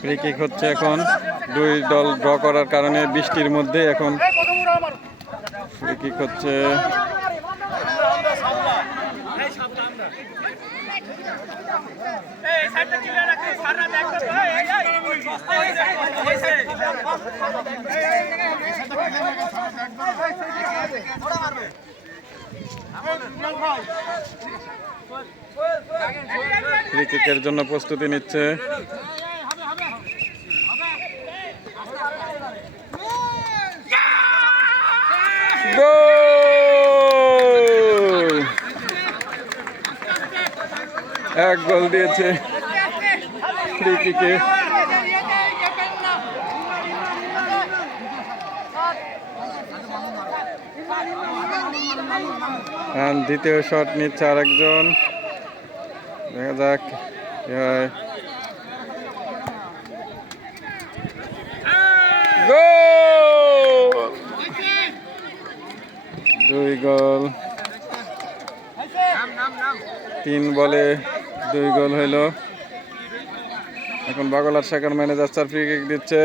Free kick হচ্ছে এখন, দুই দল ড্র করার কারণে বৃষ্টির মধ্যে এখন ফ্রি কিক হচ্ছে। ফ্রি কিকের জন্য প্রস্তুতি নিচ্ছে। এক গোল দিয়েছে ফ্রি কিকে। দ্বিতীয় শট নিচ্ছে আরেকজন, দেখা যাক কি হয়। দুই গোল, 3 বলে 2 গোল হইল। এখন বাগলার শাখার ম্যানেজার স্যার ফ্রি কিক দিচ্ছে,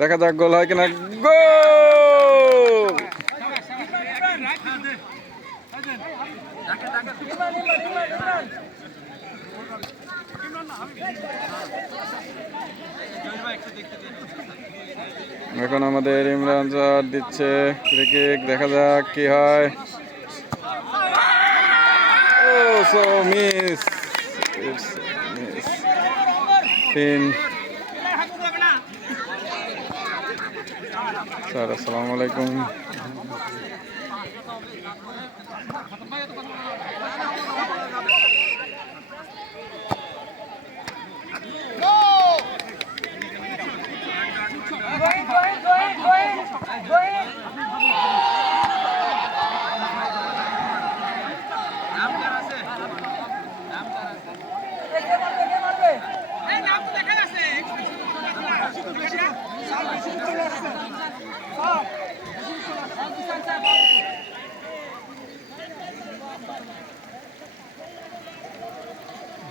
দেখা যাক গোল হয় কিনা। গোল! এখন আমাদের ইমরান স্যার দিচ্ছে ফ্রি কিক, দেখা যাক কি হয়। So miss. It's miss. Pin. Sir, assalamualaikum.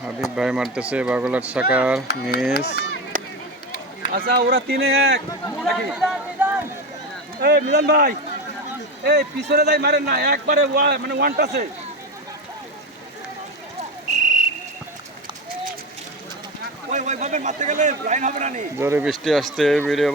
Habib ভাই মারতেছে, বাগলার শাখার মিস। আচ্ছা ওরা 3-1। এই মিলন ভাই, এই পিছনে যাই মারেন না, একবারে মানে ওয়ান টাচে। ওইভাবে মারতে গেলে লাইন হবে না। জোরে বৃষ্টি আসছে, ভিডিও